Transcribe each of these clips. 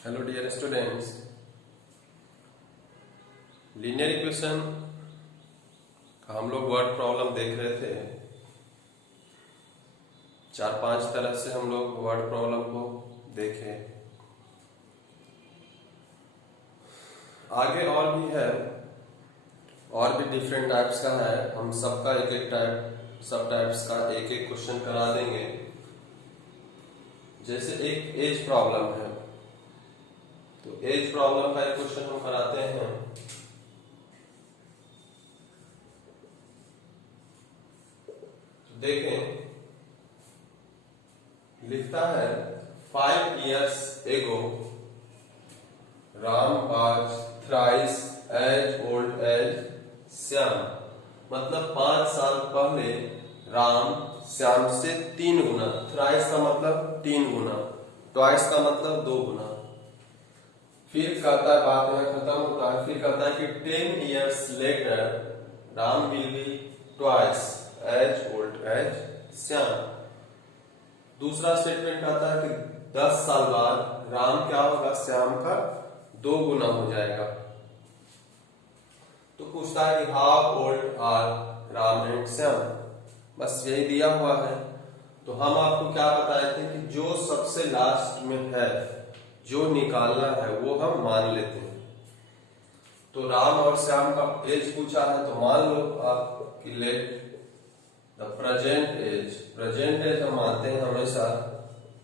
Hello dear students, linear equation का हम लोग वर्ड प्रॉब्लम देख रहे थे। 4-5 तरह से हम लोग वर्ड प्रॉब्लम को देखे। आगे और भी है, और भी डिफरेंट टाइप्स का है। हम सबका एक एक टाइप, सब टाइप्स का एक एक क्वेश्चन करा देंगे। जैसे एक एज प्रॉब्लम है, तो एज प्रॉब्लम का एक क्वेश्चन हम कराते हैं। देखें, लिखता है 5 years ago Ram was thrice as old as Shyam. मतलब 5 साल पहले राम श्याम से 3 गुना। थ्राइस का मतलब 3 गुना, ट्वाइस का मतलब 2 गुना। फिर कहता है, बात यहाँ खत्म होता है। फिर कहता है कि 10 years later Ram will be twice as old as Shyam. दूसरा स्टेटमेंट आता है कि 10 साल बाद राम क्या होगा, श्याम का 2 गुना हो जाएगा। तो पूछता है कि how old are Ram and Shyam. बस यही दिया हुआ है। तो हम आपको क्या बताए थे कि जो सबसे लास्ट में है, जो निकालना है वो हम मान लेते हैं। तो राम और श्याम का एज पूछा है, तो मान लो आप कि लेट द प्रेजेंट एज हम मानते हैं हमेशा।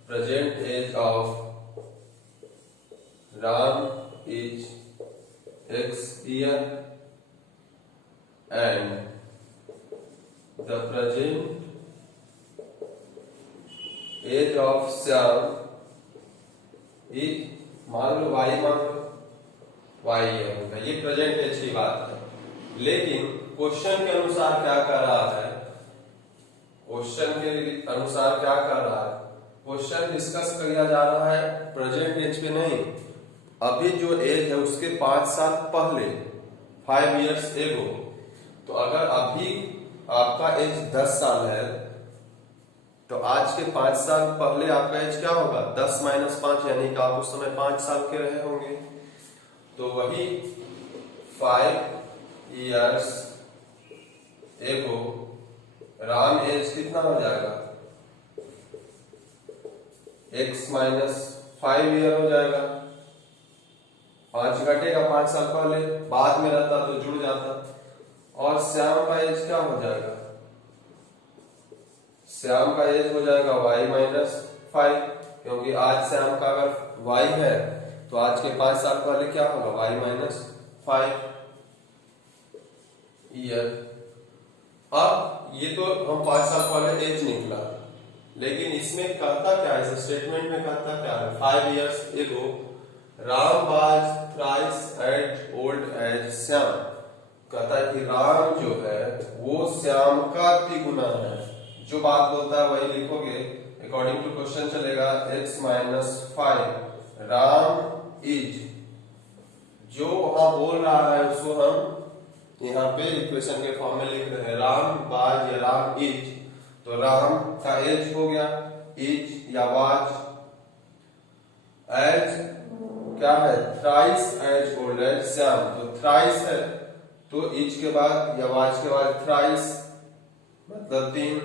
Present age of Ram is X year and the present age of Shyam is, मान लो Y, मान लो Y year होगा। ये प्रेजेंट एज की बात है। लेकिन क्वेश्चन के अनुसार क्या कर रहा है, क्वेश्चन के अनुसार क्या कर रहा है, क्वेश्चन डिस्कस किया जा रहा है प्रेजेंट एज पे नहीं, अभी जो एज है उसके 5 साल पहले, 5 years ago। तो अगर अभी आपका एज 10 साल है, तो आज के 5 साल पहले आपका एज क्या होगा, 10 - 5, यानी कि आप उस समय 5 साल के रहे होंगे। तो वही 5 years ago राम एज कितना हो जाएगा, X - 5 ईयर हो जाएगा। 5 घटेगा 5 साल पहले, बाद में रहता तो जुड़ जाता। और श्याम का एज क्या हो जाएगा, श्याम का एज हो जाएगा Y - 5, क्योंकि आज श्याम का अगर Y है तो आज के 5 साल पहले क्या होगा, Y - 5 ईयर। अब ये तो हम 5 साल पहले एज निकला, लेकिन इसमें कहता क्या है, इस स्टेटमेंट में कहता क्या है, 5 years ago Ram was thrice as old as Shyam. कहता है कि राम जो है वो श्याम का 3 गुना है। जो बात बोलता है वही लिखोगे, अकॉर्डिंग टू क्वेश्चन चलेगा। X - 5 राम इज, जो वहां बोल रहा है उसको हम यहाँ पे इक्वेशन के फॉर्म में लिख रहे हैं। राम वाज या राम इज, तो राम का एज हो गया, इज या वाज। एज क्या है, thrice age old age Shyam. तो थ्राइस है तो इज के बाद या वाज के बाद थ्राइस मतलब 3,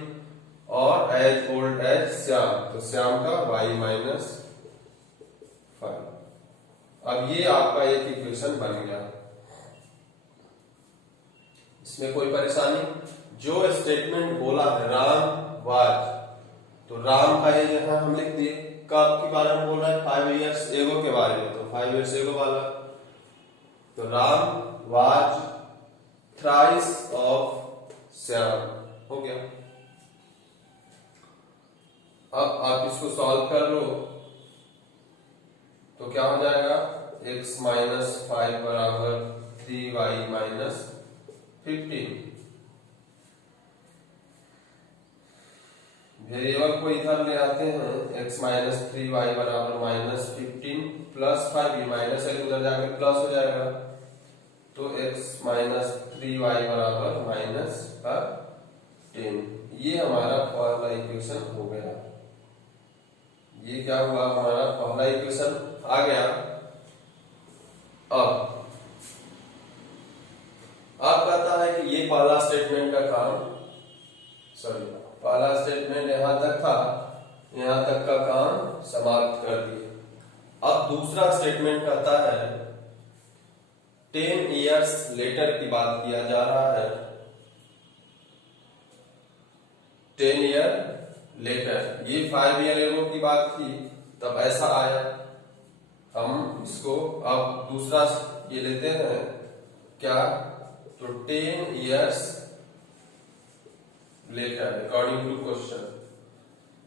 और एज ओल्ड एज श्याम, तो श्याम का Y - 5। अब ये आपका एक इक्वेशन बन गया। इसमें कोई परेशानी, जो स्टेटमेंट बोला है राम वाज, तो राम का एज यहां हम लिख दिए। कब के बारे में बोल रहा है, 5 years ago के बारे में, तो 5 years ago वाला। तो Ram was thrice of Shyam हो गया। अब आप इसको सॉल्व कर लो तो क्या हो जाएगा, X - 5 बराबर 3Y - 15। वेरिएबल को इधर ले आते हैं, X - 3Y बराबर -15 प्लस 5, ये माइनस है उधर जाकर प्लस हो जाएगा। तो X - 3Y बराबर -10। ये हमारा पहला इक्वेशन हो गया। ये क्या हुआ, हमारा पहला इक्वेशन आ गया। अब कहता है कि ये पहला स्टेटमेंट का काम, सॉरी पहला स्टेटमेंट यहां तक था, यहां तक का काम समाप्त कर दिया। अब दूसरा स्टेटमेंट कहता है 10 इयर्स लेटर की बात किया जा रहा है। 10 ईयर लेटर, ये 5 ईयर एगो की बात थी, तब ऐसा आया। हम इसको अब दूसरा ये लेते हैं क्या, तो 10 years later according to question.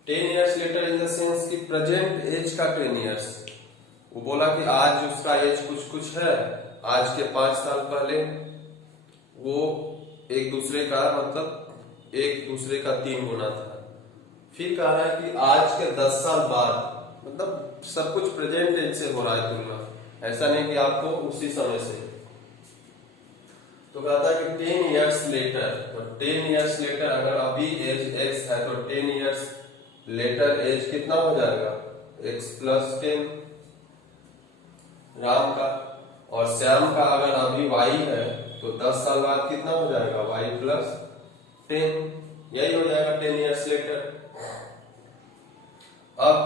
10 years later in the sense कि प्रेजेंट एज का 10 इयर्स, वो बोला कि आज उसका एज कुछ कुछ है, आज के 5 साल पहले वो एक दूसरे का मतलब एक दूसरे का 3 गुना था। फिर कह रहा है कि आज के 10 साल बाद, मतलब सब कुछ प्रेजेंट एज से हो रहा है तुलना, ऐसा नहीं कि आपको उसी समय से। तो कहता है कि 10 इयर्स लेटर, तो 10 इयर्स लेटर अगर अभी एज x है तो 10 इयर्स लेटर एज कितना हो जाएगा, x प्लस 10 राम का, और श्याम का अगर अभी y है तो 10 साल बाद कितना हो जाएगा, y प्लस 10, यही हो जाएगा 10 इयर्स लेटर। अब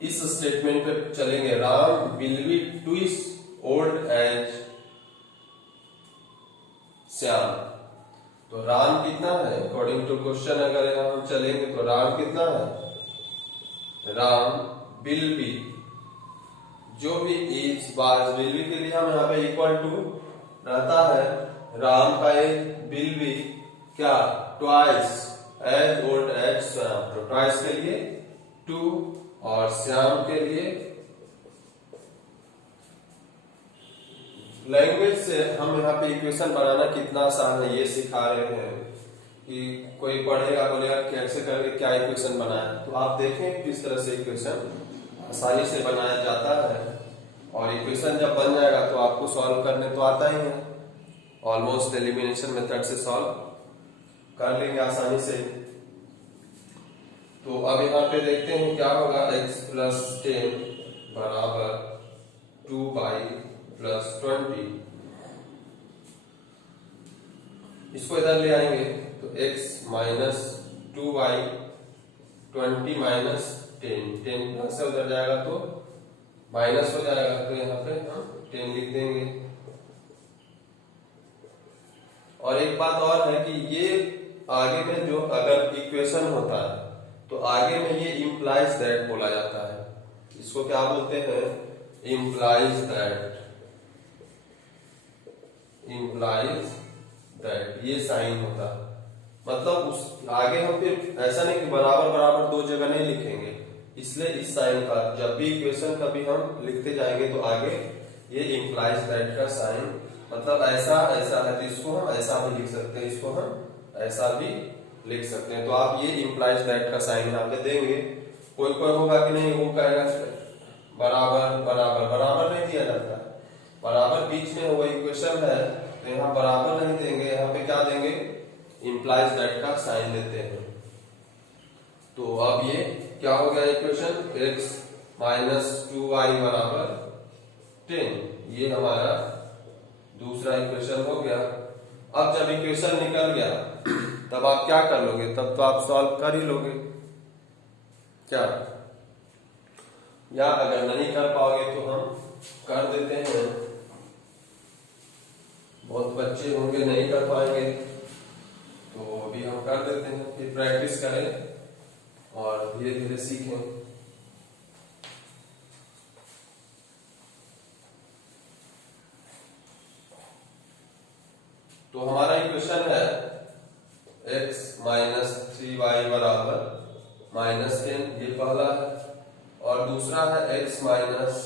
इस स्टेटमेंट पे चलेंगे, Ram will be twice old age Shyam. तो राम कितना है अकॉर्डिंग टू क्वेश्चन, अगर यहां हम चलेंगे तो राम कितना है, राम विल बी, जो भी इज बाज विल बी के लिए हम यहाँ पे इक्वल टू रहता है, राम का एज विल बी क्या, twice age old age Shyam. तो ट्वाइस के लिए 2 और श्याम के लिए, लैंग्वेज से हम यहाँ पे इक्वेशन बनाना कितना आसान है ये सिखा रहे हैं, कि कोई पढ़ेगा बोलेगा कैसे करके क्या इक्वेशन बनाया, तो आप देखें किस तरह से इक्वेशन आसानी से बनाया जाता है। और इक्वेशन जब बन जाएगा तो आपको सॉल्व करने तो आता ही है, ऑलमोस्ट एलिमिनेशन मेथड से सॉल्व कर लेंगे आसानी से। तो अब यहाँ पे देखते हैं क्या होगा, x प्लस 10 बराबर 2y प्लस 20, इसको इधर ले आएंगे तो x minus 2y 20 minus 10, 10 plus से उधर जाएगा तो माइनस हो जाएगा, तो यहाँ पे हम 10 लिख देंगे। और एक बात और है कि ये आगे में जो अगर इक्वेशन होता है तो आगे में ये इम्प्लाइज दैट बोला जाता है, इसको क्या बोलते हैं, इम्प्लाइज दैट, इम्प्लाइज दैट, ये साइन होता है। मतलब उस आगे हम फिर ऐसा नहीं कि बराबर बराबर 2 जगह नहीं लिखेंगे, इसलिए इस साइन का जब भी इक्वेशन कभी हम लिखते जाएंगे तो आगे ये इम्प्लाइज दैट का साइन, मतलब ऐसा ऐसा है तो इसको हम ऐसा भी लिख सकते हैं, इसको हम ऐसा भी लिख सकते हैं। तो आप ये इम्प्लाइज दैट का साइन यहाँ पे देंगे। कोई कोई होगा कि नहीं, वो कहेगा बराबर बराबर, बराबर नहीं दिया जाता है, बराबर बीच में वो इक्वेशन है तो यहाँ बराबर नहीं देंगे, यहाँ पे क्या देंगे, इम्प्लाइज दैट का साइन देते हैं। तो अब ये क्या हो गया इक्वेशन, x माइनस 2y बराबर 10, ये हमारा दूसरा इक्वेशन हो गया। अब जब इक्वेशन निकल गया तब आप क्या कर लोगे, तब तो आप सॉल्व कर ही लोगे क्या, या अगर नहीं कर पाओगे तो हम कर देते हैं, बहुत बच्चे होंगे नहीं कर पाएंगे तो अभी हम कर देते हैं, फिर प्रैक्टिस करें और धीरे धीरे सीखें। तो हमारा इक्वेशन है x माइनस 3y बराबर माइनस 10, ये पहला है, और दूसरा है x माइनस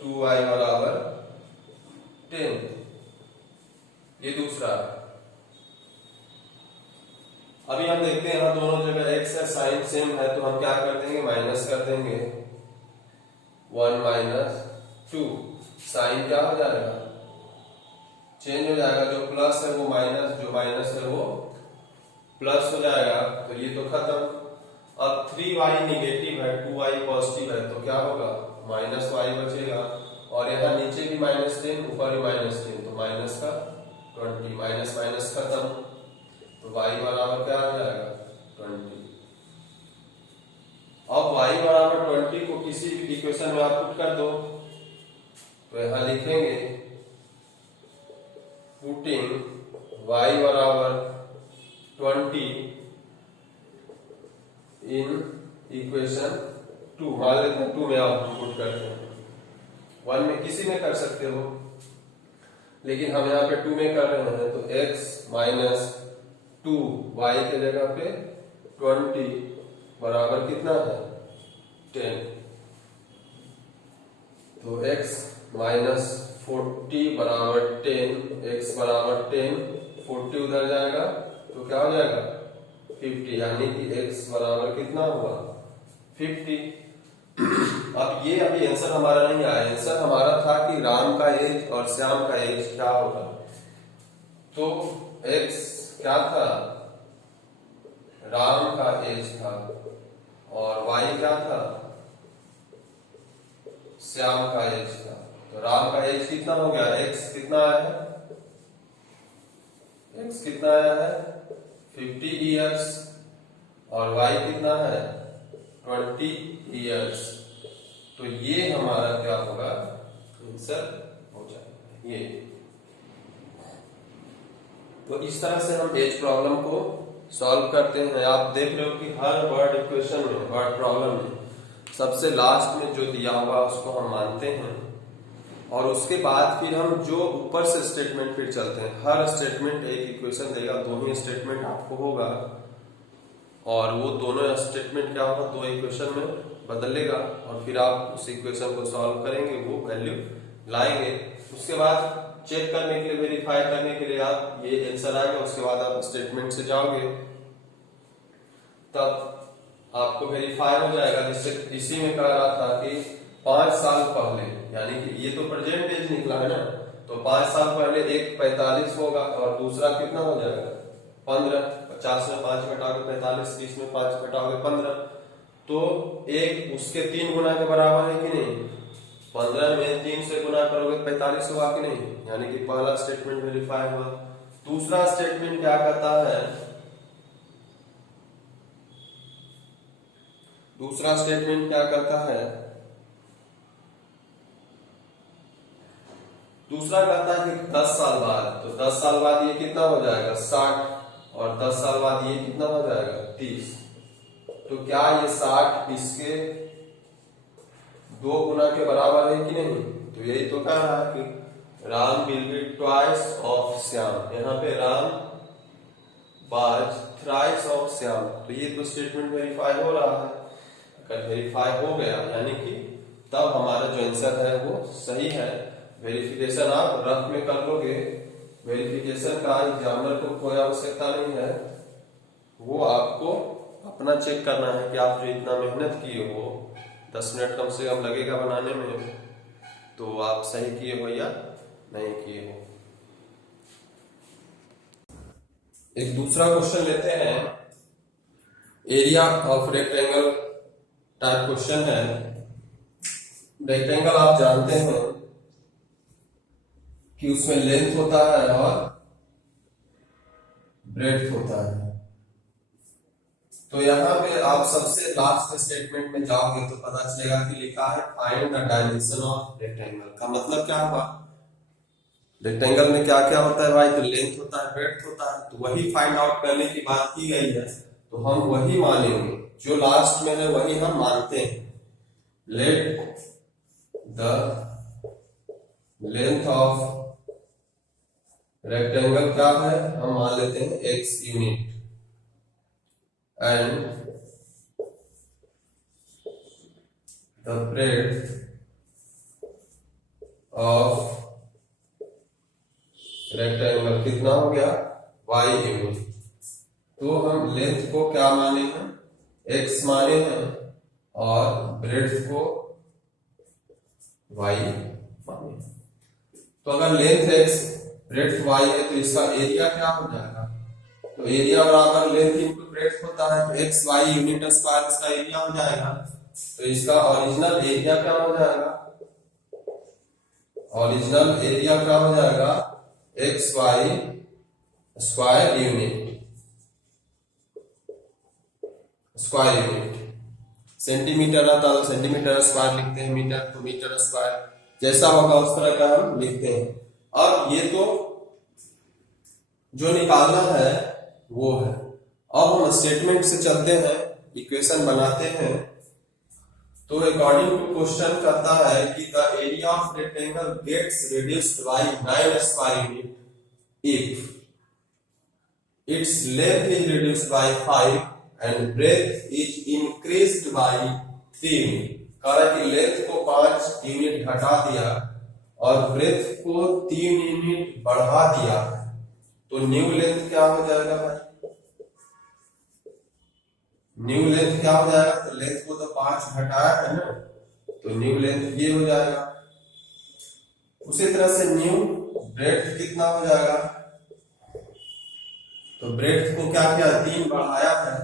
2y बराबर 10, ये दूसरा है। अभी हम देखते हैं यहाँ दोनों जगह x है, साइन सेम है, तो हम क्या कर देंगे, माइनस कर देंगे, 1 माइनस 2, साइन क्या हो जाएगा, चेंज हो जाएगा, जो प्लस है वो माइनस, जो माइनस है वो प्लस हो जाएगा, तो ये तो खत्म। अब 3y निगेटिव है, 2y पॉजिटिव है, तो क्या होगा, माइनस वाई बचेगा, और यहाँ नीचे भी -10, ऊपर भी -10, तो माइनस का 20, माइनस माइनस खत्म, तो y बराबर क्या आ जाएगा 20। अब y बराबर 20 को किसी भी इक्वेशन में आप पुट कर दो, तो यहाँ लिखेंगे पुटिंग y बराबर 20 इन इक्वेशन 2, मान लेते हैं 2 में आप पुट करते हैं, 1 में किसी में कर सकते हो, लेकिन हम यहाँ पे 2 में कर रहे हैं, तो x माइनस 2 y के जगह पे 20 बराबर कितना है 10, तो x माइनस 40 बराबर 10, x बराबर 10, 40 उधर जाएगा तो क्या हो जाएगा 50, यानी कि x बराबर कितना हुआ 50। अब ये अभी आंसर हमारा नहीं आया, आंसर हमारा था कि राम का एज और श्याम का एज क्या होगा, तो x क्या था राम का एज था और y क्या था श्याम का एज था, तो राम का एज कितना हो गया, x कितना आया है, x कितना आया है 50 इयर्स, और y कितना है 20 इयर्स, तो ये हमारा क्या होगा आंसर हो जाएगा ये। तो इस तरह से हम एज प्रॉब्लम को सॉल्व करते हैं। आप देख रहे हो कि हर वर्ड इक्वेशन में, वर्ड प्रॉब्लम में सबसे लास्ट में जो दिया हुआ उसको हम मानते हैं, और उसके बाद फिर हम जो ऊपर से स्टेटमेंट फिर चलते हैं। हर स्टेटमेंट एक इक्वेशन देगा, 2 ही स्टेटमेंट आपको होगा, और वो दोनों स्टेटमेंट क्या होगा 2 इक्वेशन में बदलेगा, और फिर आप उस इक्वेशन को सॉल्व करेंगे, वो वैल्यू लाएंगे। उसके बाद चेक करने के लिए, वेरीफाई करने के लिए आप ये आंसर आएगा, उसके बाद आप स्टेटमेंट से जाओगे, तब आपको वेरीफाई हो जाएगा। जिससे इसी में कह रहा था कि 5 साल पहले, यानी कि ये तो प्रेजेंट एज निकला है ना, तो 5 साल पहले एक 45 होगा और दूसरा कितना हो जाएगा 15, 50 में 5 घटाओगे 45, 30 में 5 घटाओगे 15, तो एक उसके 3 गुना के बराबर है कि नहीं, 15 में 3 से गुना करोगे 45 होगा कि नहीं, यानी कि पहला स्टेटमेंट वेरीफाई हुआ। दूसरा स्टेटमेंट क्या कहता है, दूसरा स्टेटमेंट क्या कहता है, दूसरा कहता है कि 10 साल बाद, तो 10 साल बाद ये कितना हो जाएगा 60, और 10 साल बाद ये कितना हो जाएगा 30, तो क्या ये 60 इसके 2 गुना के बराबर है कि नहीं, तो यही तो कह रहा है कि Ram will be twice of Shyam, यहाँ पे राम बाज थ्राइस ऑफ श्याम, तो ये तो स्टेटमेंट वेरीफाई हो रहा है। अगर वेरीफाई हो गया यानी कि तब हमारा जो आंसर है वो सही है। वेरिफिकेशन आप रफ में कर लोगे, वेरिफिकेशन का एग्जामिनर को कोई आवश्यकता नहीं है, वो आपको अपना चेक करना है कि आप जो इतना मेहनत किए हो, 10 मिनट कम से कम लगेगा बनाने में, तो आप सही किए हो या नहीं किए हो। एक दूसरा क्वेश्चन लेते हैं, area of rectangle type question है। रेक्टेंगल आप जानते हैं कि उसमें लेंथ होता है और ब्रेड्थ होता है, तो यहाँ पे आप सबसे लास्ट स्टेटमेंट में जाओगे तो पता चलेगा कि लिखा है find the dimension of rectangle. का मतलब क्या हुआ, रेक्टेंगल में क्या क्या होता है भाई, तो लेंथ होता है, ब्रेड्थ होता है, तो वही फाइंड आउट करने की बात की गई है, तो हम वही मानेंगे, जो लास्ट में है वही हम मानते हैं। Let the length of rectangle क्या है, हम मान लेते हैं x unit, and the breadth of rectangle कितना हो गया y यूनिट। तो हम लेंथ को क्या माने हैं x माने हैं और ब्रेड्थ को y माने। तो अगर लेंथ x ब्रेड्थ y है तो इसका एरिया क्या हो जाएगा, तो एरिया बराबर लेंथ इंटू ब्रेड्थ होता है, तो x y यूनिट स्क्वायर इसका एरिया हो जाएगा। तो इसका ओरिजिनल एरिया क्या हो जाएगा? ओरिजिनल एरिया क्या हो जाएगा? X Y square unit, square unit. Centimetre आता तो सेंटीमीटर स्क्वायर लिखते हैं, मीटर तो मीटर स्क्वायर, जैसा होगा उस तरह का हम लिखते हैं। अब ये तो जो निकालना है वो है। अब हम स्टेटमेंट से चलते हैं, इक्वेशन बनाते हैं। तो अकॉर्डिंग टू क्वेश्चन कहता है कि the area of rectangle gets reduced by 9 square unit if its length is reduced by 5 and breadth is increased by 3 unit। कह रहा है कि लेंथ को 5 यूनिट घटा दिया और ब्रेथ को 3 यूनिट बढ़ा दिया, तो न्यू लेंथ क्या हो जाएगा भाई? न्यू लेंथ क्या हो जाएगा? तो लेंथ को तो 5 घटाया है ना, तो न्यू लेंथ ये हो जाएगा। उसी तरह से न्यू ब्रेथ कितना हो जाएगा? तो ब्रेथ को क्या किया? 3 बढ़ाया है,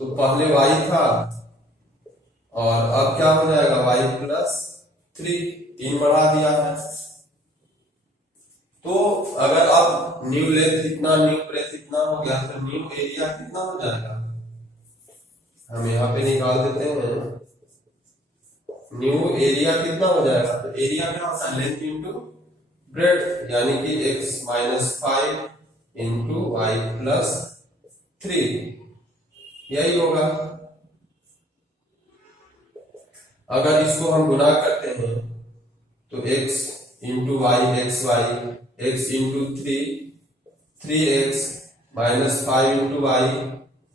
तो पहले y था और अब क्या हो जाएगा? y प्लस 3 बढ़ा दिया है। तो अगर अब न्यू लेंथ इतना, न्यू ब्रेथ इतना हो गया, तो न्यू एरिया कितना हो जाएगा? हम यहाँ पे निकाल देते हैं। न्यू एरिया कितना हो जाएगा? तो एरिया क्या होता है? लेंथ इंटू ब्रेथ, यानी कि x minus 5 into Y plus 3, यही होगा। अगर इसको हम गुना करते हैं तो x into Y X Y, X into 3x minus 5 into Y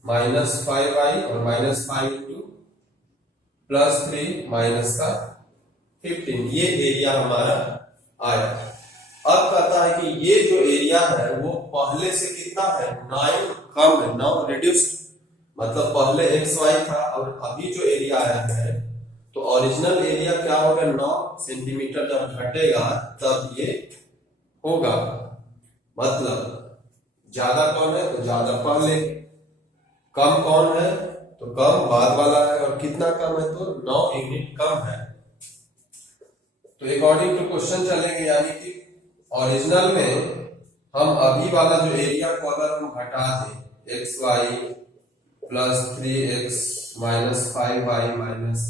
minus 5y और माइनस 5 इंटू प्लस 3 माइनस का 15, ये एरिया हमारा आया। अब कहता है कि ये जो एरिया है वो पहले से कितना है? 9 कम है, 9 रिड्यूस्ड, मतलब पहले xy था और अभी जो एरिया आया है, तो ओरिजिनल एरिया क्या होगा? 9 सेंटीमीटर जब घटेगा तब ये होगा। मतलब ज्यादा कौन है? तो ज्यादा पहले, कम कौन है? तो कम बाद वाला है, और कितना कम है? तो 9 यूनिट कम है। तो अकॉर्डिंग टू क्वेश्चन चलेंगे, यानी कि ओरिजिनल में हम अभी वाला जो एरिया को अगर हम घटा दें, X Y plus 3x minus 5y minus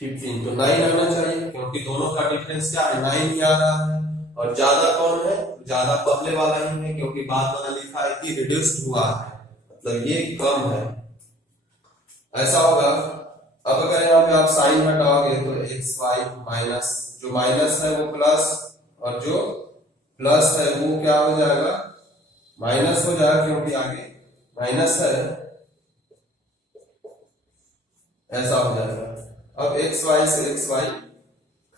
15, तो 9 आना चाहिए, क्योंकि दोनों का डिफरेंस क्या है? 9 ही आ रहा है। और ज्यादा कौन है? ज्यादा पहले वाला ही है, क्योंकि बाद वाला लिखा है कि रिड्यूस्ड हुआ है, मतलब ये कम है, ऐसा होगा। अब अगर यहाँ पे आप साइन हटाओगे तो एक्स वाई माइनस, जो माइनस है वो प्लस, और जो प्लस है वो क्या हो जाएगा? माइनस हो जाएगा, क्योंकि आगे माइनस है, ऐसा हो जाएगा। अब एक्स वाई से एक्स वाई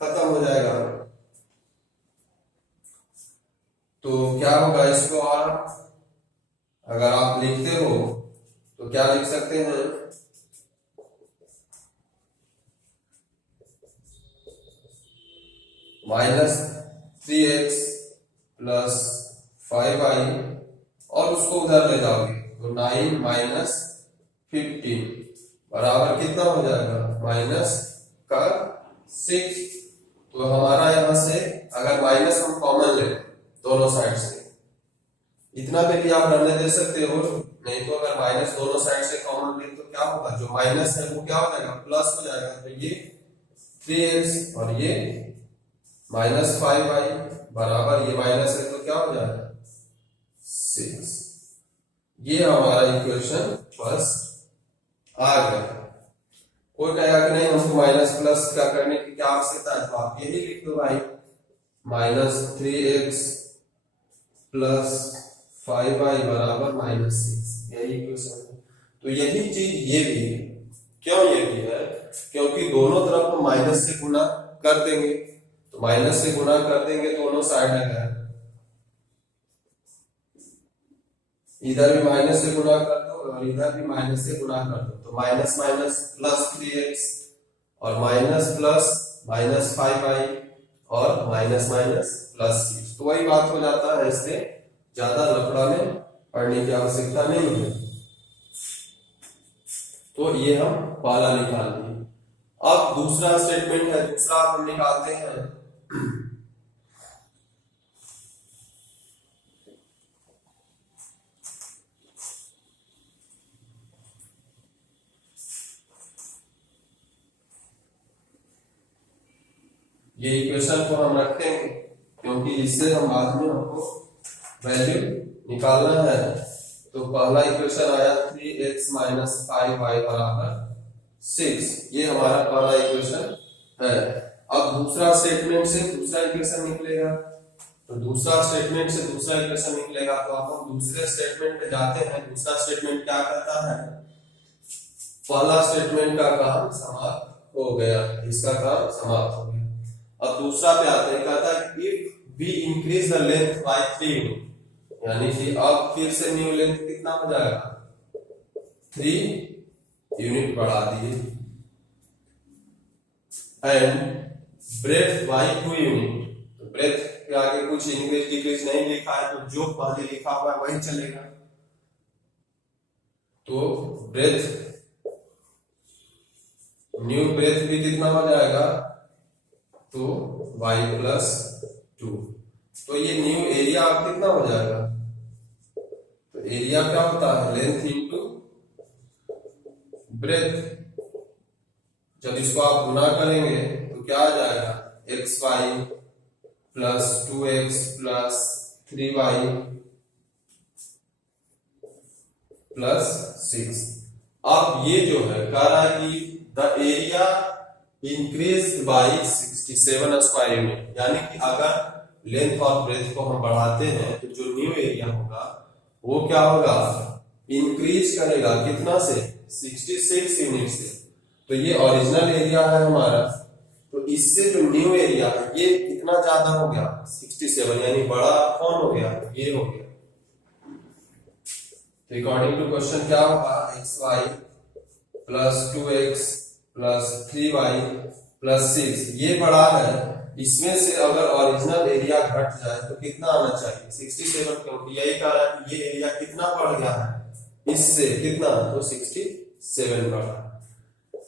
खत्म हो जाएगा, तो क्या होगा? इसको और अगर आप लिखते हो तो क्या लिख सकते हैं? माइनस 3x प्लस 5y, और उसको उधर ले जाओगे तो 9 माइनस 15 बराबर कितना हो जाएगा? माइनस का 6। तो हमारा यहां से अगर माइनस हम कॉमन ले दोनों साइड से, इतना पे भी आप रहने दे सकते हो, नहीं तो अगर माइनस दोनों साइड से कॉमन ले तो क्या होगा? जो माइनस है वो क्या हो जाएगा? प्लस हो जाएगा। तो ये 3x और ये माइनस 5y बराबर, ये माइनस है तो क्या हो जाएगा? 6। ये हमारा इक्वेशन फर्स्ट आ गया। कोई कहेगा कि नहीं हमको माइनस प्लस क्या करने की क्या आवश्यकता है, तो आप यही लिख दो भाई, माइनस 3x प्लस 5y बराबर माइनस 6, यही इक्वेशन है। तो यही चीज ये भी है। क्यों ये भी है? क्योंकि दोनों तरफ हम माइनस से गुना कर देंगे, तो माइनस से गुना कर देंगे दोनों साइड है, इधर भी माइनस से गुना कर दो और इधर भी माइनस से गुना कर दो, तो माइनस माइनस प्लस 3x और माइनस प्लस माइनस 5y और माइनस माइनस प्लस 6। तो वही बात हो जाता है, इससे ज्यादा लफड़ा में पढ़ने की आवश्यकता नहीं है। तो ये हम पहला निकाल लिए। अब दूसरा स्टेटमेंट है, दूसरा हम निकालते हैं। ये इक्वेशन को हम रखेंगे क्योंकि इससे हम बाद में हमको वैल्यू निकालना है। तो पहला इक्वेशन आया 3x माइनस 5y बराबर 6, ये हमारा पहला इक्वेशन है। अब दूसरा स्टेटमेंट से दूसरा इक्वेशन निकलेगा, तो दूसरा स्टेटमेंट से दूसरा इक्वेशन निकलेगा। तो अब हम दूसरे स्टेटमेंट पे जाते हैं। दूसरा स्टेटमेंट क्या कहता है, पहला स्टेटमेंट का काम समाप्त हो गया, इसका काम समाप्त हो गया। अब दूसरा पे आते हैं, कहता है if we increase the length by 3 unit, यानी कि अब फिर से न्यू लेंथ कितना हो जाएगा, 3 यूनिट बढ़ा दिए, एंड ब्रेथ बाय 2 यूनिट। तो ब्रेथ के आगे कुछ इंक्रीज डिक्रीज नहीं लिखा है, तो जो पहले लिखा हुआ है वही चलेगा। तो ब्रेथ, न्यू ब्रेथ भी कितना हो जाएगा, तो y प्लस 2। तो ये न्यू एरिया आप कितना हो जाएगा, तो एरिया क्या होता है, लेंथ इंटू ब्रेथ। जब इसको आप गुना करेंगे तो क्या आ जाएगा, xy plus 2x plus 3y plus 6। अब ये जो है कह रहा है कि the area increase by 67 square unit, यानी कि अगर लेंथ और ब्रेथ को हम बढ़ाते हैं तो जो न्यू एरिया होगा वो क्या होगा, इंक्रीज करेगा कितना से, 66 यूनिट से। तो ये ओरिजिनल एरिया है हमारा, तो इससे जो न्यू एरिया है ये कितना ज्यादा हो गया, 67, यानी बड़ा कौन हो गया, ये हो गया। तो अकॉर्डिंग टू क्वेश्चन क्या होगा, xy plus 2x plus 3y plus 6, ये बड़ा है। इसमें से अगर ओरिजिनल एरिया घट जाए तो कितना आना चाहिए, 67, क्योंकि यही कह रहा है कि ये एरिया कितना बढ़ गया है इससे, कितना, तो 67 बढ़ा।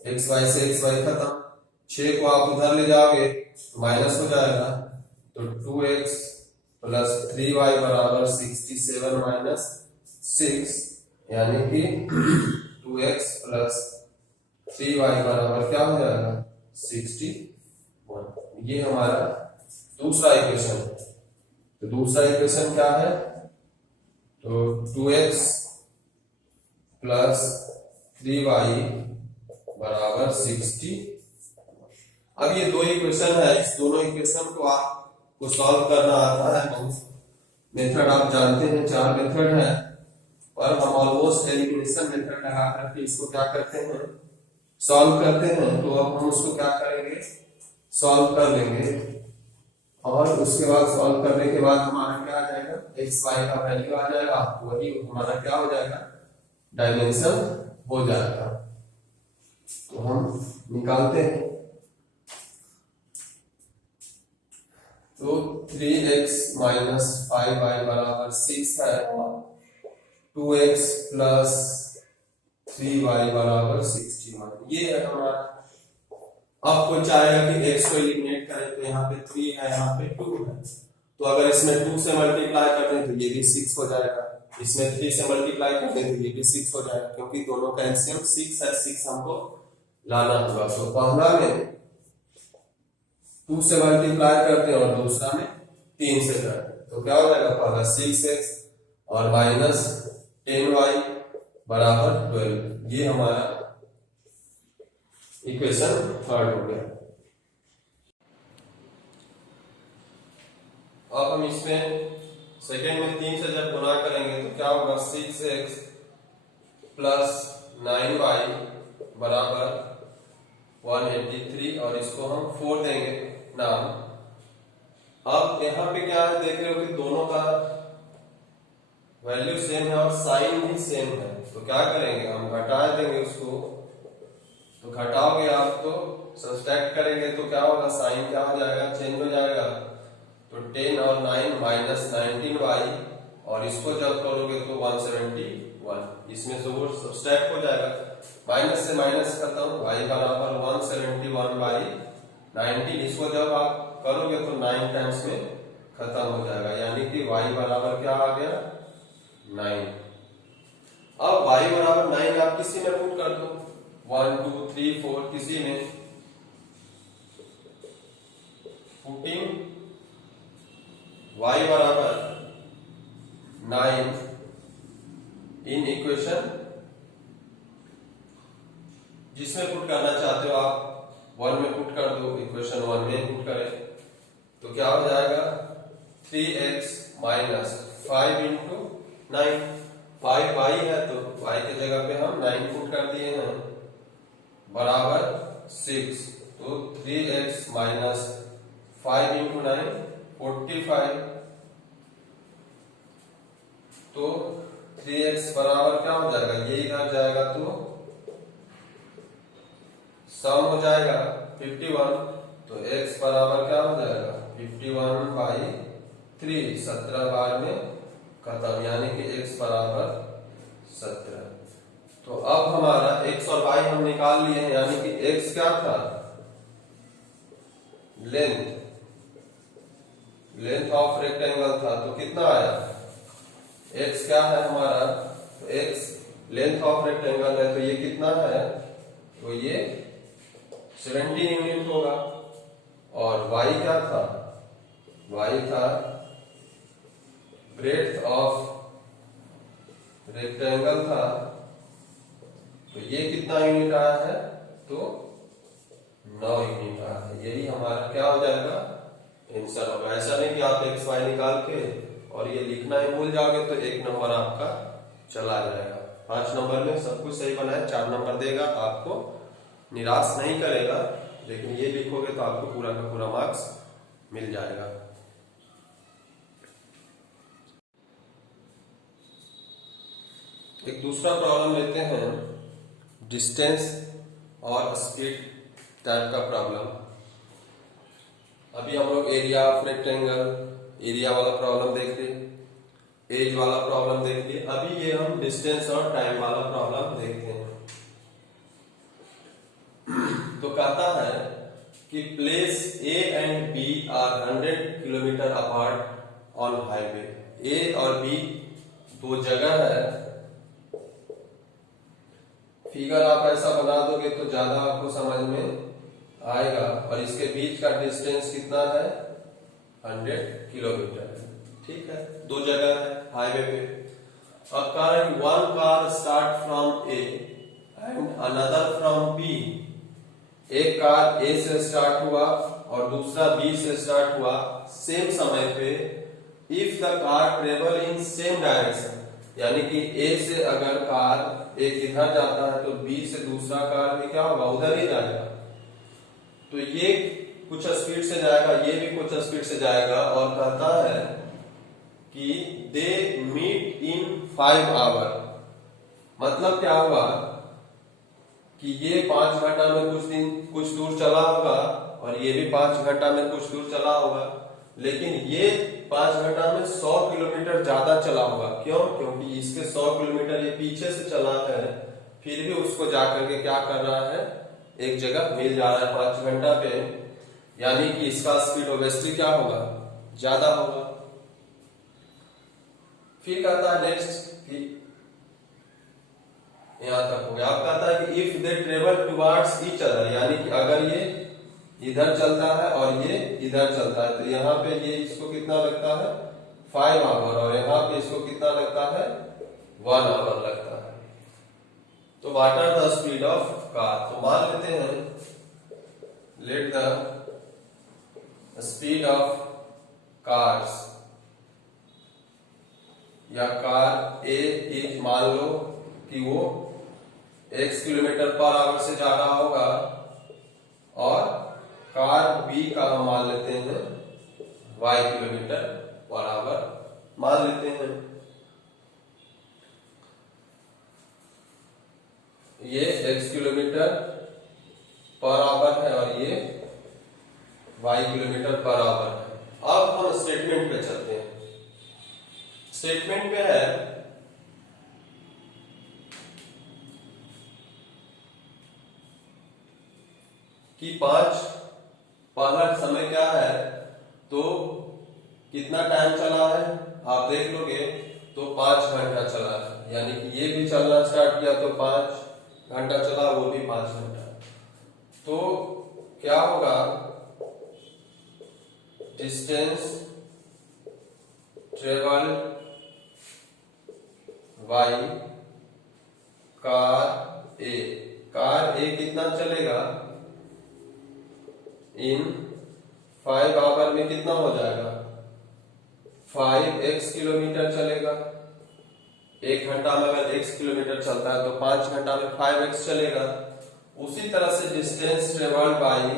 xy से xy खत्म, 6 को आप उधर ले जाओगे तो माइनस हो जाएगा, तो 2x प्लस 3y बराबर 67 माइनस 6, यानी कि 2x प्लस 3y बराबर क्या हो जाएगा, 61। ये हमारा दूसरा इक्वेशन है। तो दूसरा इक्वेशन क्या है, तो 2x प्लस 3y बराबर 60। अब ये दो इक्वेशन है, इस दोनों इक्वेशन को आपको सॉल्व करना आता है। बहुत मेथड आप जानते हैं, 4 मेथड है, पर हम ऑलमोस्ट एलिमिनेशन मेथड लगा करके इसको क्या करते हैं, सॉल्व करते हैं। तो अब हम उसको क्या करेंगे, सॉल्व कर लेंगे, और उसके बाद सॉल्व करने के बाद हमारा क्या आ जाएगा, एक्स वाई का वैल्यू आ जाएगा, वही हमारा क्या हो जाएगा, डायमेंशन हो जाएगा। तो हम निकालते हैं। तो 3x माइनस 5y बराबर 6 है, 2x प्लस 3y बराबर 61, ये है हमारा। आपको चाहेगा कि x को एलिमिनेट करें, तो यहाँ पे 3 है, यहाँ पे 2 है, तो अगर इसमें 2 से मल्टीप्लाई कर दें तो ये भी 6 हो जाएगा, इसमें 3 से मल्टीप्लाई कर दें तो ये भी 6 हो जाएगा, क्योंकि दोनों का एलसीएम 6 है, 6 हमको लाना होगा। तो पहला में 2 से मल्टीप्लाई करते हैं और दूसरा में 3 से करते हैं, तो क्या हो जाएगा, पहला 6x और माइनस 10y बराबर 12, ये हमारा इक्वेशन थर्ड हो गया। अब हम इसमें सेकेंड में 3 से जब गुना करेंगे तो क्या होगा, 6x प्लस 9y बराबर 183, और इसको हम 4 देंगे नाम। अब यहाँ पे क्या है, देख रहे हो कि दोनों का वैल्यू सेम है और साइन भी सेम है, तो क्या करेंगे, हम घटा देंगे उसको। तो घटाओगे आप तो सब्सट्रैक्ट करेंगे तो क्या होगा, साइन क्या हो जाएगा, चेंज हो जाएगा। तो 10 और 9 माइनस 19y, और इसको जब करोगे तो 171 1, इसमें से वो सब्ट्रैक्ट हो जाएगा, माइनस से माइनस खत्म, y बराबर 171/19, इसको जब आप करोगे तो 9 टाइम्स में खत्म हो जाएगा, यानी कि y बराबर क्या आ गया 9। अब y बराबर 9 आप किसी में पुट कर दो, 1 2 3 4 किसी में, पुटिंग y बराबर 9 इन इक्वेशन, जिसमें पुट करना चाहते हो आप 1 में पुट कर दो, इक्वेशन 1 में पुट करें तो क्या हो जाएगा 3x माइनस 5 इंटू 9, 5 y है तो y की जगह पे हम 9 पुट कर दिए हैं, बराबर 6, तो 3x माइनस 5 इंटू 9 45, तो 3x बराबर क्या हो जाएगा, ये इधर जाएगा तो सम हो जाएगा 51, तो x बराबर क्या हो जाएगा 51/3, 17 बार में खत्म, यानी कि x बराबर 17। तो अब हमारा x और y हम निकाल लिए हैं, यानी कि x क्या था लेंथ ऑफ रेक्टेंगल था, तो कितना आया, x क्या है हमारा, तो x लेंथ ऑफ रेक्टेंगल है तो ये कितना है, तो ये 17 यूनिट होगा, और y क्या था, y था ब्रेड्थ ऑफ रेक्टेंगल था, तो ये कितना यूनिट आया है, तो 9 यूनिट आया है, यही हमारा क्या हो जाएगा आंसर होगा। ऐसा नहीं कि आप x y निकाल के और ये लिखना ही भूल जाओगे तो 1 नंबर आपका चला जाएगा। 5 नंबर में सब कुछ सही बना है, 4 नंबर देगा, आपको निराश नहीं करेगा, लेकिन ये लिखोगे तो आपको पूरा का पूरा मार्क्स मिल जाएगा। एक दूसरा प्रॉब्लम लेते हैं, डिस्टेंस और स्पीड टाइप का प्रॉब्लम। अभी हम लोग एरिया ऑफ रेक्टेंगल, एरिया वाला प्रॉब्लम देख लिए, एज वाला प्रॉब्लम देख लिए, अभी ये हम डिस्टेंस और टाइम वाला प्रॉब्लम देखते हैं। तो कहता है कि place A and B are 100 kilometre apart on highway. A और बी दो जगह है, फिगर आप ऐसा बना दोगे तो ज्यादा आपको समझ में आएगा, और इसके बीच का डिस्टेंस कितना है 100 किलोमीटर, ठीक है, दो जगह है हाईवे पे। अब कह रहे हैं one car start from A and another from B, एक कार ए से स्टार्ट हुआ और दूसरा बी से स्टार्ट हुआ सेम समय पे, if the car travel in same direction, यानी कि ए से अगर कार एक इधर जाता है तो बी से दूसरा कार भी क्या होगा उधर ही जाएगा, तो ये कुछ स्पीड से जाएगा, ये भी कुछ स्पीड से जाएगा, और कहता है कि दे मीट इन 5 आवर। मतलब क्या हुआ कि ये 5 घंटा में कुछ दूर चला होगा और ये भी 5 घंटा में कुछ दूर चला होगा, लेकिन ये 5 घंटा में 100 किलोमीटर ज्यादा चला होगा। क्यों? क्योंकि इसके 100 किलोमीटर ये पीछे से चला है, फिर भी उसको जाकर के क्या कर रहा है, एक जगह मिल जा रहा है 5 घंटा पे, यानी कि इसका स्पीड ऑब्वियसली क्या होगा, ज्यादा होगा। फिर कहता है नेक्स्ट कि यहां तक हो गया। अब कहता है कि if they travel towards each other, यानी कि अगर ये इधर चलता है और ये इधर चलता है, तो यहाँ पे ये इसको कितना लगता है 5 आवर, और यहाँ पे इसको कितना लगता है 1 आवर लगता है। तो what are the speed of car, तो मान लेते हैं let the speed of cars, या कार ए इज, मान लो कि वो x किलोमीटर पर आवर से जा रहा होगा, और कार बी का हम मान लेते हैं y किलोमीटर पर आवर मान लेते हैं। ये x किलोमीटर पर आवर है और ये y किलोमीटर पर आवर है। अब हम स्टेटमेंट पे चलते हैं। स्टेटमेंट पे है कि 5 पहला समय क्या है, तो कितना टाइम चला है आप देख लोगे तो 5 घंटा चला है, यानी कि ये भी चलना स्टार्ट किया तो 5 घंटा चला, वो भी 5 घंटा। तो क्या होगा, डिस्टेंस ट्रेवल बाय कार ए कितना चलेगा, इन 5 आवर में कितना हो जाएगा, 5x किलोमीटर चलेगा। 1 घंटा में अगर x किलोमीटर चलता है तो 5 घंटा में 5x चलेगा। उसी तरह से distance travelled by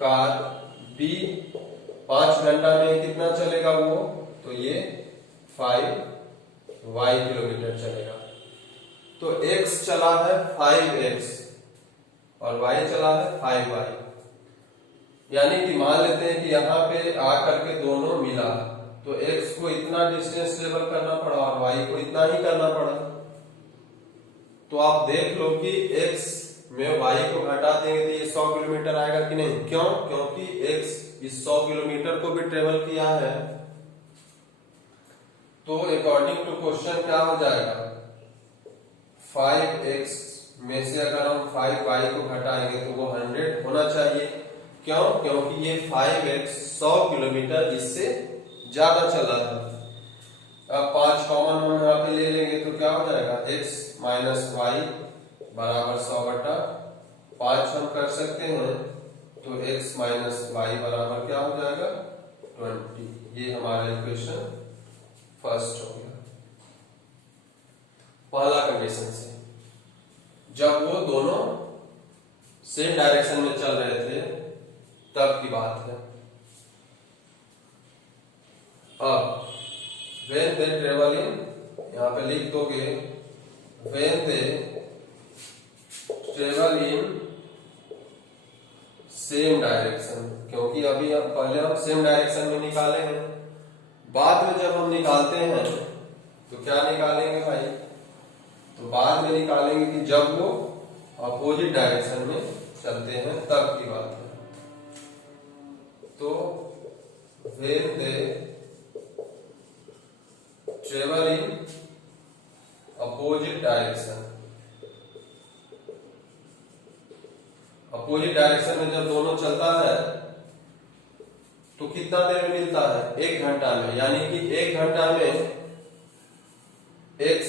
car b 5 घंटा में कितना चलेगा वो, तो ये 5y किलोमीटर चलेगा। तो x चला है 5x और y चला है 5y, यानी कि मान लेते हैं कि यहाँ पे आकर के दोनों मिला, तो x को इतना डिस्टेंस ट्रेवल करना पड़ा और y को इतना ही करना पड़ा। तो आप देख लो कि x में y को घटा देंगे तो ये 100 किलोमीटर आएगा कि नहीं, क्यों, क्योंकि x इस 100 किलोमीटर को भी ट्रेवल किया है। तो अकॉर्डिंग टू क्वेश्चन क्या हो जाएगा, 5x में से अगर हम 5y को घटाएंगे तो वो 100 होना चाहिए, क्यों, क्योंकि ये 5x 100 किलोमीटर इससे ज्यादा चला है। अब 5 कॉमन हम यहाँ पे ले लेंगे तो क्या हो जाएगा, x माइनस वाई बराबर 100/5 हम कर सकते हैं, तो x माइनस वाई बराबर क्या हो जाएगा 20। ये हमारा इक्वेशन फर्स्ट हो गया पहला कंडीशन से, जब वो दोनों सेम डायरेक्शन में चल रहे थे तब की बात है। अब when they travel in, यहाँ पे लिख दोगे when they travel in same direction, क्योंकि अभी अब पहले हम सेम डायरेक्शन में निकाले हैं, बाद में जब हम निकालते हैं तो क्या निकालेंगे भाई, तो बाद में निकालेंगे कि जब वो अपोजिट डायरेक्शन में चलते हैं तब की बात है। तो when they travel in opposite direction, opposite direction में जब दोनों चलता है तो कितना देर में मिलता है, 1 घंटा में, यानी कि 1 घंटा में x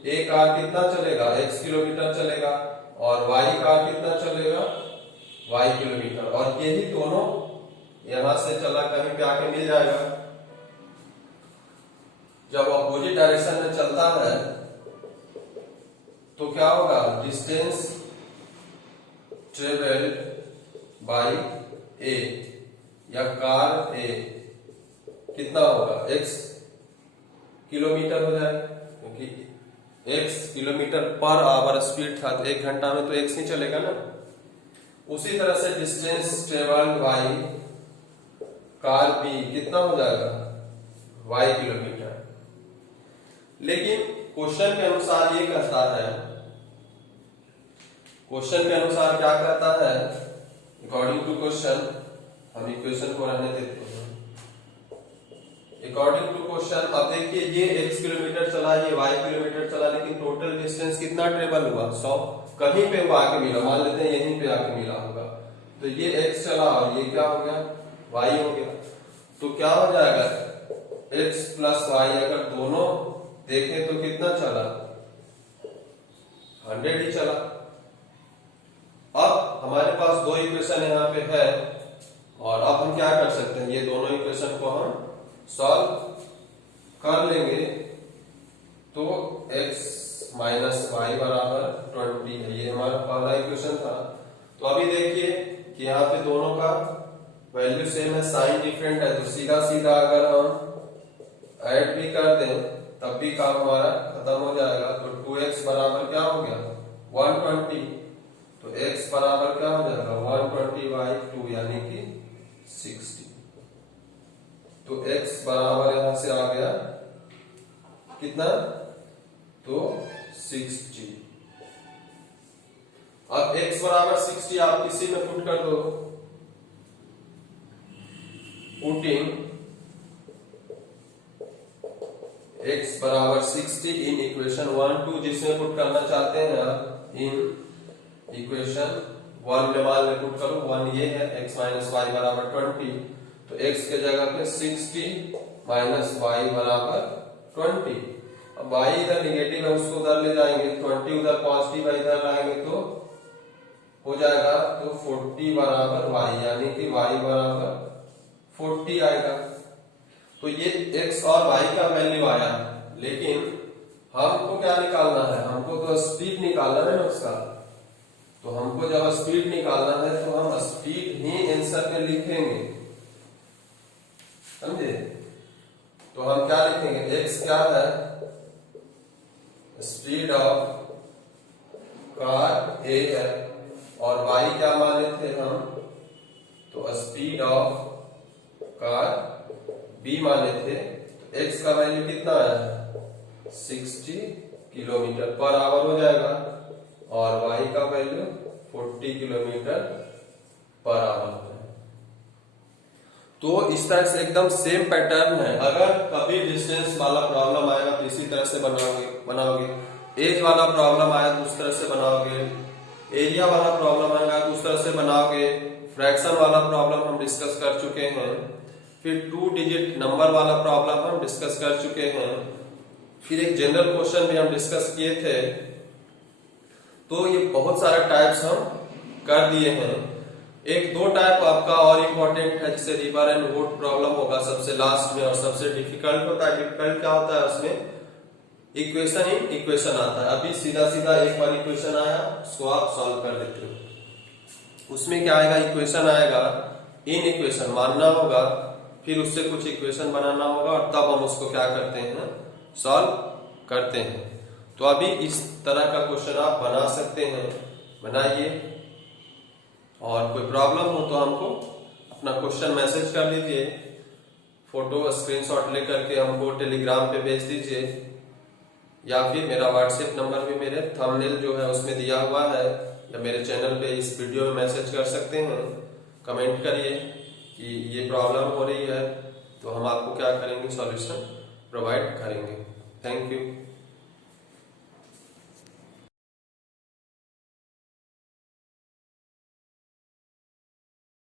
a कार कितना चलेगा, x किलोमीटर चलेगा और y कार कितना चलेगा, y किलोमीटर, और यही दोनों यहां से चला कहीं पे आके मिल जाएगा। जब अपोजिट डायरेक्शन में चलता है तो क्या होगा, डिस्टेंस ट्रेवल्ड बाय ए या कार ए कितना होगा, x किलोमीटर हो जाएगा, क्योंकि x kilometre per hour speed था तो 1 घंटा में तो x ही चलेगा ना। उसी तरह से distance travelled by car b कितना हो जाएगा, y किलोमीटर। लेकिन क्वेश्चन के अनुसार ये कहता है, क्वेश्चन के अनुसार क्या कहता है, अकॉर्डिंग टू क्वेश्चन, हम इक्वेशन को रहने देते हैं, अकॉर्डिंग टू क्वेश्चन। अब देखिए ये x किलोमीटर चला, ये y किलोमीटर चला, लेकिन टोटल डिस्टेंस कितना ट्रेवल हुआ, 100। कहीं पे वो आके मिला, मान लेते हैं यहीं पे आके मिला होगा, तो ये x चला और ये क्या हो गया, y हो गया। तो क्या हो जाएगा, x प्लस वाई, अगर दोनों देखें तो कितना चला, 100 ही चला। अब हमारे पास 2 इक्वेशन यहाँ पे है और अब हम क्या कर सकते हैं, ये दोनों इक्वेशन को हम सॉल्व कर लेंगे। तो x माइनस वाई बराबर 20 है, ये हमारा पहला इक्वेशन था। तो अभी देखिए कि यहाँ पे दोनों का वैल्यू सेम है, साइन डिफरेंट है, तो सीधा सीधा अगर हम ऐड भी कर दें तब भी काम हमारा खत्म हो जाएगा। तो 2x बराबर क्या हो गया, 120, तो x बराबर क्या हो जाएगा, 120/2 यानी कि 60। तो x बराबर यहां से आ गया कितना, तो 60। अब x बराबर 60 आप किसी में पुट कर दो, पुटिंग x बराबर 60 इन इक्वेशन 1 2, जिसमें पुट करना चाहते हैं आप इन इक्वेशन 1 में मान ले पुट करो। 1 ये है, x माइनस वाई बराबर 20, तो x के जगह पे 60 माइनस वाई बराबर 20। अब y इधर निगेटिव है, उसको उधर ले जाएंगे, 20 उधर पॉजिटिव है, इधर लाएंगे तो हो जाएगा, तो 40 बराबर y, यानी कि y बराबर 40 आएगा। तो ये x और y का वैल्यू आया, लेकिन हमको क्या निकालना है, हमको तो स्पीड निकालना है ना उसका। तो हमको जब स्पीड निकालना है तो हम स्पीड ही आंसर में लिखेंगे, समझे। तो हम क्या लिखेंगे, x क्या है, स्पीड ऑफ कार ए है, और y क्या माने थे हम, तो स्पीड ऑफ कार b माने थे। तो x का वैल्यू कितना है, 60 किलोमीटर पर आवर हो जाएगा, और y का वैल्यू 40 किलोमीटर पर आवर होता है। तो इस तरह से एकदम सेम पैटर्न है। अगर कभी डिस्टेंस वाला प्रॉब्लम आएगा तो इसी तरह से बनाओगे, एज वाला प्रॉब्लम आया तो उस तरह से बनाओगे, एरिया वाला प्रॉब्लम आएगा तो उस तरह से बनाओगे, फ्रैक्शन वाला प्रॉब्लम हम डिस्कस कर चुके हैं, फिर 2 डिजिट नंबर वाला प्रॉब्लम हम डिस्कस कर चुके हैं, फिर एक जनरल क्वेश्चन भी हम डिस्कस किए थे। तो ये बहुत सारे टाइप्स हम कर दिए हैं। एक 2 टाइप आपका और इम्पोर्टेंट है, जिसे रिवर एंड वोट प्रॉब्लम होगा सबसे लास्ट में, और सबसे डिफिकल्ट होता है। डिफिकल्ट क्या होता है, उसमें इक्वेशन इन इक्वेशन आता है। अभी सीधा सीधा एक बार इक्वेशन आया, उसको आप सॉल्व कर देते हो। उसमें क्या आएगा, इक्वेशन आएगा, इन इक्वेशन मानना होगा, फिर उससे कुछ इक्वेशन बनाना होगा, और तब हम उसको क्या करते हैं, सॉल्व करते हैं। तो अभी इस तरह का क्वेश्चन आप बना सकते हैं, बनाइए। और कोई प्रॉब्लम हो तो हमको अपना क्वेश्चन मैसेज कर दीजिए, फोटो स्क्रीनशॉट लेकर के हमको टेलीग्राम पे भेज दीजिए, या फिर मेरा व्हाट्सएप नंबर भी मेरे थंबनेल जो है उसमें दिया हुआ है, या मेरे चैनल पे इस वीडियो में मैसेज कर सकते हैं। कमेंट करिए कि ये प्रॉब्लम हो रही है, तो हम आपको क्या करेंगे, सॉल्यूशन प्रोवाइड करेंगे। Thank you.